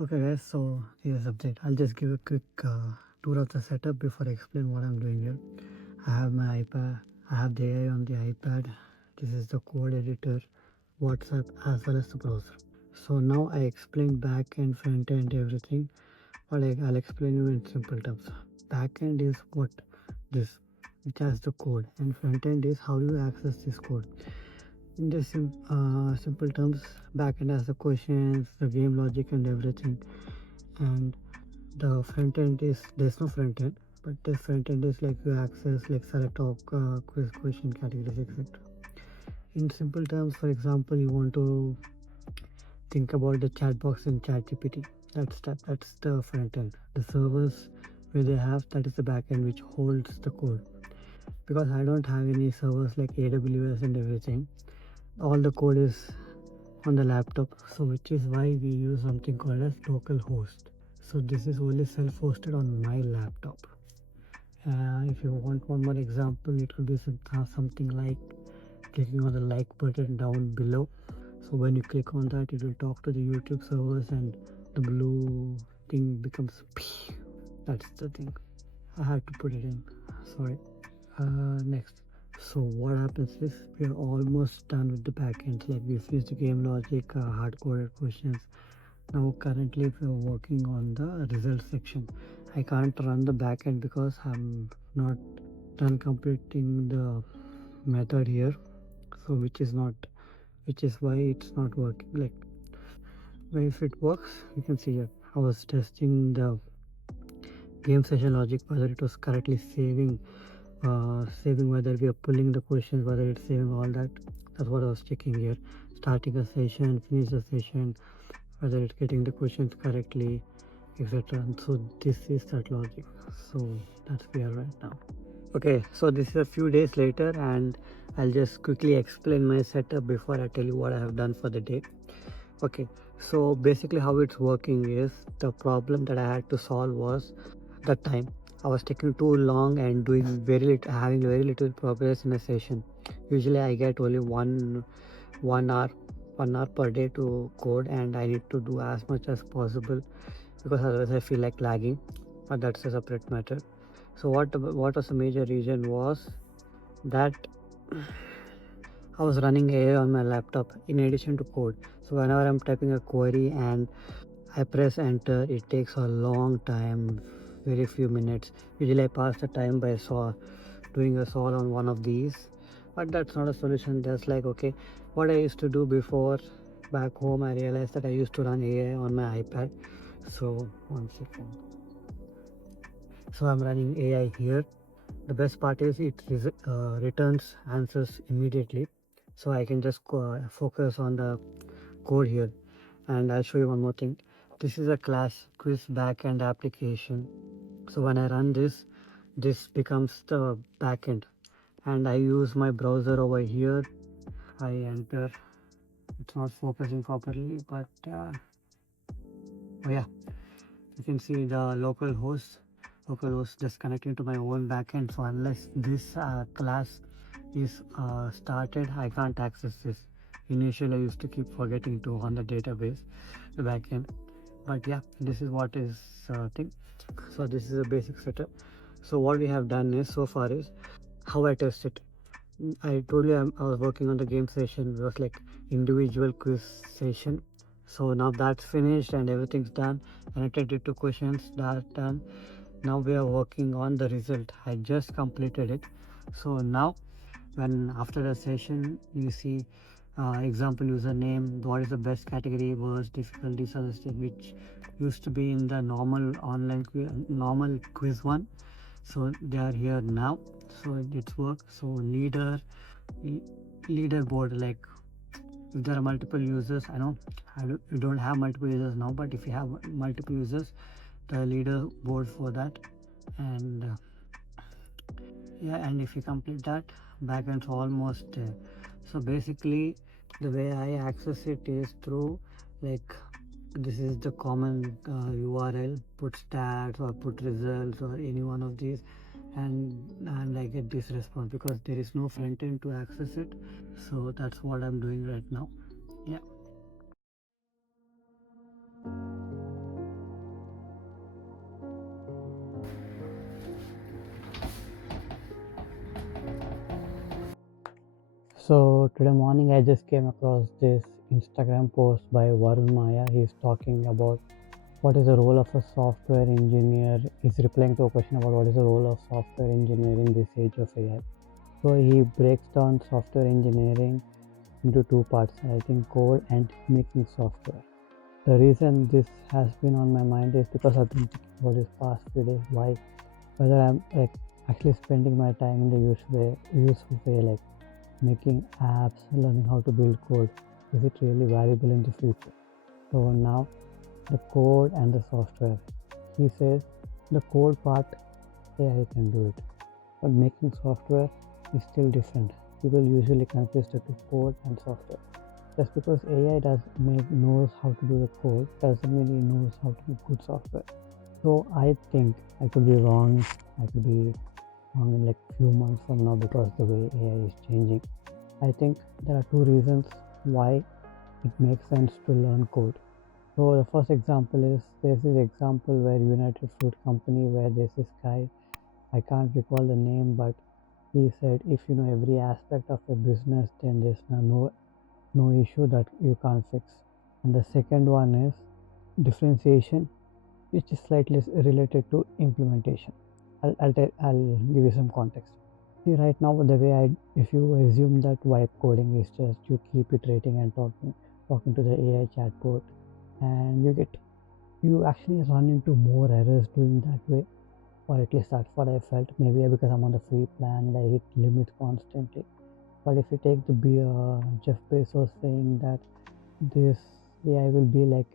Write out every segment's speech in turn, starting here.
Okay guys, so here's the update. I'll just give a quick tour of the setup before I explain what I'm doing here. I have my iPad, I have the AI on the iPad. This is the code editor, WhatsApp as well as the browser. So now I explained back end, front end, everything, but I'll explain you in simple terms. Back end is what? This, which has the code, and front end is how you access this code. In the simple terms, backend has the questions, the game logic and everything, and the front end is, there's no front end, but the front end is like you access, like select all quiz question categories, etc. In simple terms, for example, you want to think about the chat box in ChatGPT. That's the front end. The servers where they have, that is the back end which holds the code. Because I don't have any servers like AWS and everything, all the code is on the laptop, so which is why we use something called as local host. So this is only self-hosted on my laptop. If you want one more example, it could be something like clicking on the like button down below. So when you click on that, it will talk to the YouTube servers and the blue thing becomes pee. That's the thing. I had to put it in. Sorry. Next. So what happens is we are almost done with the backend. Like we finished the game logic, hard-coded questions. Now currently we are working on the result section. I can't run the backend because I'm not done completing the method here. So which is why it's not working. Like, but if it works, you can see here. I was testing the game session logic, whether it was correctly saving whether we are pulling the questions, whether it's saving all that. That's what I was checking here. Starting a session, finish the session, whether it's getting the questions correctly, etc. And so this is that logic. So that's where we are right now. Okay, so this is a few days later, and I'll just quickly explain my setup before I tell you what I have done for the day. Okay, so basically how it's working is, the problem that I had to solve was that time I was taking too long and doing having very little progress in a session. Usually I get only one hour per day to code, and I need to do as much as possible because otherwise I feel like lagging, but that's a separate matter. So what was the major reason was that I was running AI on my laptop in addition to code. So whenever I'm typing a query and I press enter, it takes a long time, very few minutes. Usually I pass the time by doing a solve on one of these, but that's not a solution. That's like, okay, what I used to do before back home, I realized that I used to run AI on my iPad. So one second. So I'm running AI here. The best part is it returns answers immediately, so I can just focus on the code here. And I'll show you one more thing. This is a class quiz backend application. So when I run this becomes the backend, and I use my browser over here. I enter. It's not focusing properly, but oh yeah, you can see the local host just connecting to my own backend. So unless this class is started, I can't access this. Initially I used to keep forgetting to on the database, the backend, but yeah, this is what is thing. So this is a basic setup. So what we have done is, so far, is how I test it. I told you I was working on the game session. It was like individual quiz session. So now that's finished and everything's done. Connected it to questions, that's done. Now we are working on the result. I just completed it. So now when after the session you see example username, what is the best category, worst difficulty, suggested, which used to be in the normal quiz one. So they are here now. So it's work. So leaderboard, like if there are multiple users, I know you don't have multiple users now, but if you have multiple users, the leaderboard for that. And yeah, and if you complete that, backend's almost there. So basically the way I access it is through, like, this is the common URL, put stats or put results or any one of these, and I get this response because there is no front end to access it. So that's what I'm doing right now. Yeah. So today morning I just came across this Instagram post by Amarià. He's talking about what is the role of a software engineer. He's replying to a question about what is the role of software engineer in this age of AI. So he breaks down software engineering into two parts, writing code and making software. The reason this has been on my mind is because I've been thinking about this past few days. Why? Whether I'm like actually spending my time in the useful way, like making apps, learning how to build code. Is it really valuable in the future? So now the code and the software. He says the code part AI can do it, but making software is still different. People usually confuse the two, code and software. Just because AI knows how to do the code doesn't mean he knows how to do good software. So I think I could be wrong. I could be wrong in like few months from now because the way AI is changing. I think there are two reasons why it makes sense to learn code. So the first example is there's this example where United Fruit Company where there's this guy, I can't recall the name, but he said if you know every aspect of a business then there's no issue that you can't fix. And the second one is differentiation, which is slightly related to implementation. I'll give you some context. See, right now the way if you assume that vibe coding is just you keep iterating and talking to the AI chatbot, and you actually run into more errors doing that way, or at least that's what I felt. Maybe because I'm on the free plan and I hit limits constantly. But if you take the Jeff Bezos saying that this AI will be like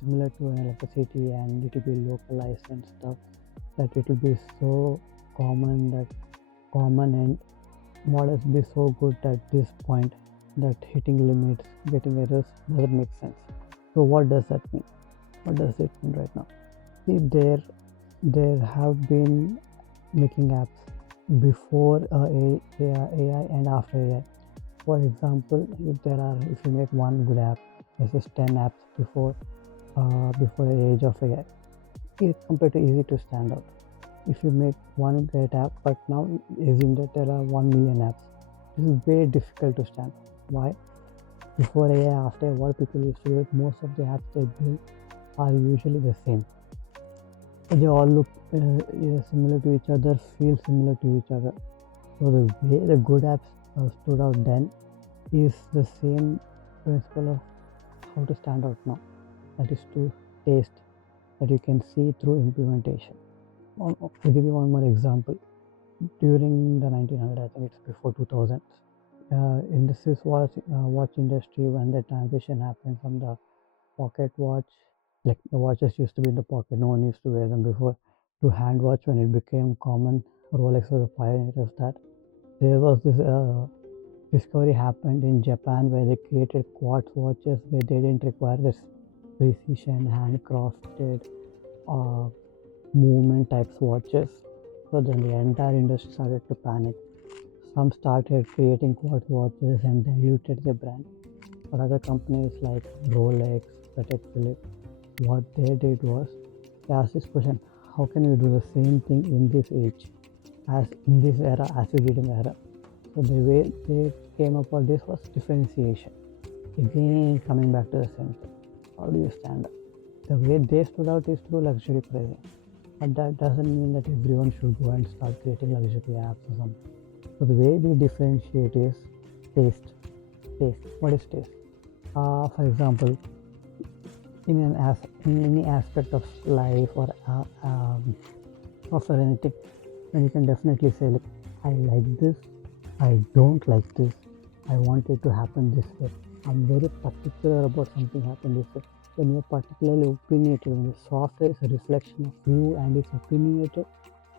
similar to an electricity and it will be localized and stuff, that it will be so common and models be so good at this point that hitting limits, getting errors doesn't make sense. So what does that mean? What does it mean right now? See, there have been making apps before AI and after AI. For example, if you make one good app versus 10 apps before the age of AI, it's compared to easy to stand out. If you make one great app, but now assume that there are 1 million apps, this is very difficult to stand out. Why? Before AI, after what people used to do, most of the apps they build are usually the same. They all look similar to each other, feel similar to each other. So the way the good apps stood out then is the same principle of how to stand out now. That is to taste, that you can see through implementation. I'll give you one more example. During the 1900s, I think it's before 2000s, in the Swiss watch industry, when the transition happened from the pocket watch, like the watches used to be in the pocket, no one used to wear them before, to hand watch when it became common. Rolex was a pioneer of that. There was this discovery happened in Japan where they created quartz watches where they didn't require this precision, handcrafted, uh, movement types watches. So then the entire industry started to panic. Some started creating quartz watches and diluted the brand. But other companies like Rolex, Patek Philippe, what they did was they asked this question: how can we do the same thing in this age, as in this era, as we did in the era? So the way they came up with this was differentiation. Again, coming back to the same thing. How do you stand out? The way they stood out is through luxury pricing. But that doesn't mean that everyone should go and start creating luxury apps or something. So the way we differentiate is taste. Taste. What is taste? For example, in any aspect of life or anything, then you can definitely say like, I like this, I don't like this, I want it to happen this way. I'm very particular about something happen this way. When you're particularly opinionated, when the software is a reflection of you and it's opinionated,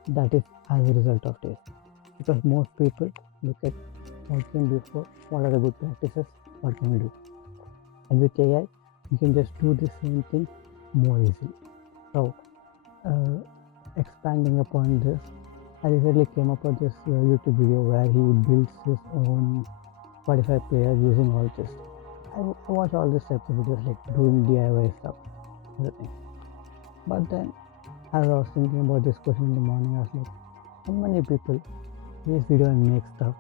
that is as a result of taste. Because most people look at what came before, what are the good practices, what can we do. And with AI, you can just do the same thing more easily. So, expanding upon this, I recently came up with this YouTube video where he builds his own Spotify player using all this. I watch all these types of videos like doing DIY stuff, everything. But then, as I was thinking about this question in the morning, I was like, how many people see this video and make stuff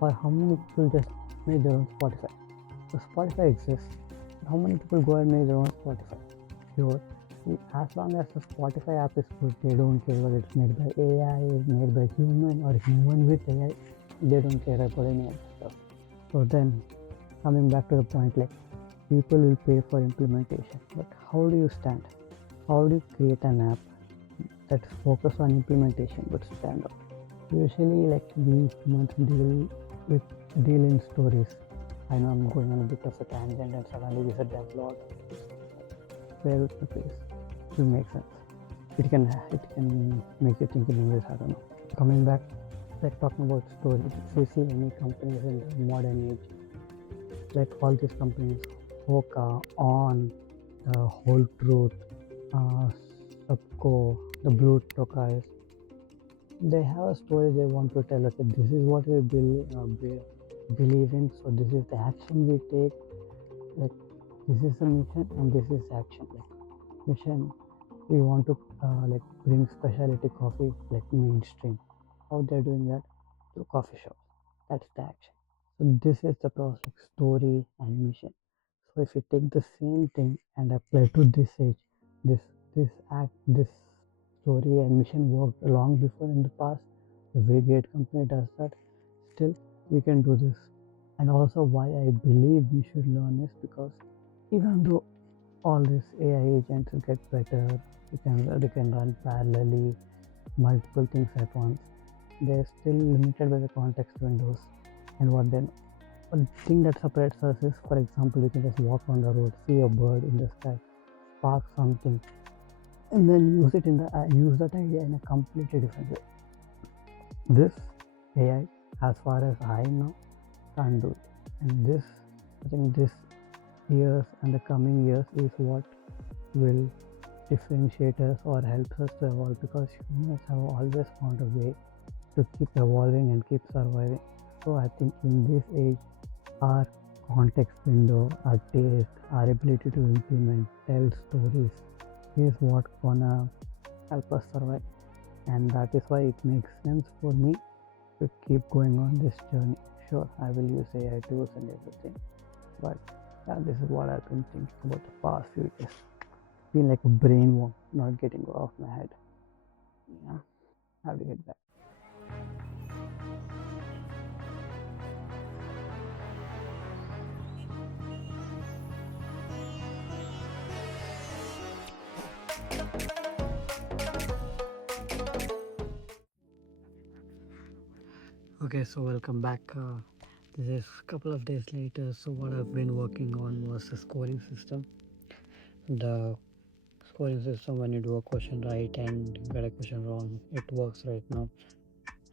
or how many people just make their own Spotify? So Spotify exists. How many people go and make their own Spotify? Sure. As long as the Spotify app is good, they don't care whether it's made by AI, made by human, or human with AI. They don't care about any of that stuff. So then, coming back to the point, like people will pay for implementation, but how do you stand? How do you create an app that's focused on implementation but stand out? Usually, like we humans deal in stories. I know I'm going on a bit of a tangent, and suddenly we said devlog. Bear with me, please. It will make sense. It can make you think in English. I don't know. Coming back, like talking about stories. If you see any companies in the modern age, like all these companies, Hoka, On, the Whole Truth, Subco, the Blue Tokais, they have a story they want to tell. Okay, this is what we believe in. So this is the action we take. Like this is the mission and this is action. Like mission, we want to like bring specialty coffee like mainstream. How they're doing that? Through coffee shops. That's the action. So this is the process, story and mission. So if you take the same thing and apply to this age, this this story and mission worked long before in the past. Every great company does that. Still, we can do this. And also, why I believe we should learn is because even though all these AI agents will get better, they can run parallelly, multiple things at once. They're still limited by the context windows and what they know. One thing that separates us is, for example, you can just walk on the road, see a bird in the sky, spark something, and then use that idea in a completely different way. This AI, as far as I know, can't do it. And this, I think, this years and the coming years is what will differentiate us or help us to evolve, because humans have always found a way to keep evolving and keep surviving. So I think in this age, our context window, our taste, our ability to implement, tell stories is what gonna help us survive. And that is why it makes sense for me to keep going on this journey. Sure, I will use AI tools and everything, but yeah, this is what I've been thinking about the past few years. Been like a brainworm, not getting off my head. Yeah, have to get back. Okay, so welcome back. This is a couple of days later. So what I've been working on was the scoring system. The scoring system, when you do a question right and you get a question wrong, it works right now.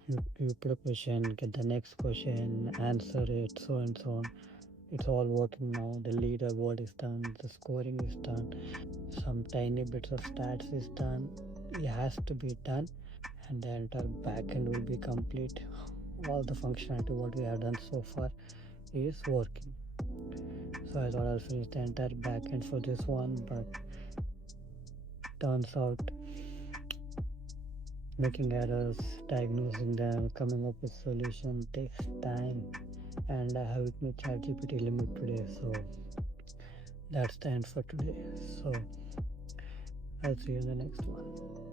You put a question, get the next question, answer it, so and so on. It's all working now. The leaderboard is done, the scoring is done, some tiny bits of stats is done. It has to be done, and the entire backend will be complete. All the functionality what we have done so far is working. So I thought I'll finish the entire backend for this one, but turns out making errors, diagnosing them, coming up with solution takes time, and I have with me ChatGPT limit today, so that's the end for today. So I'll see you in the next one.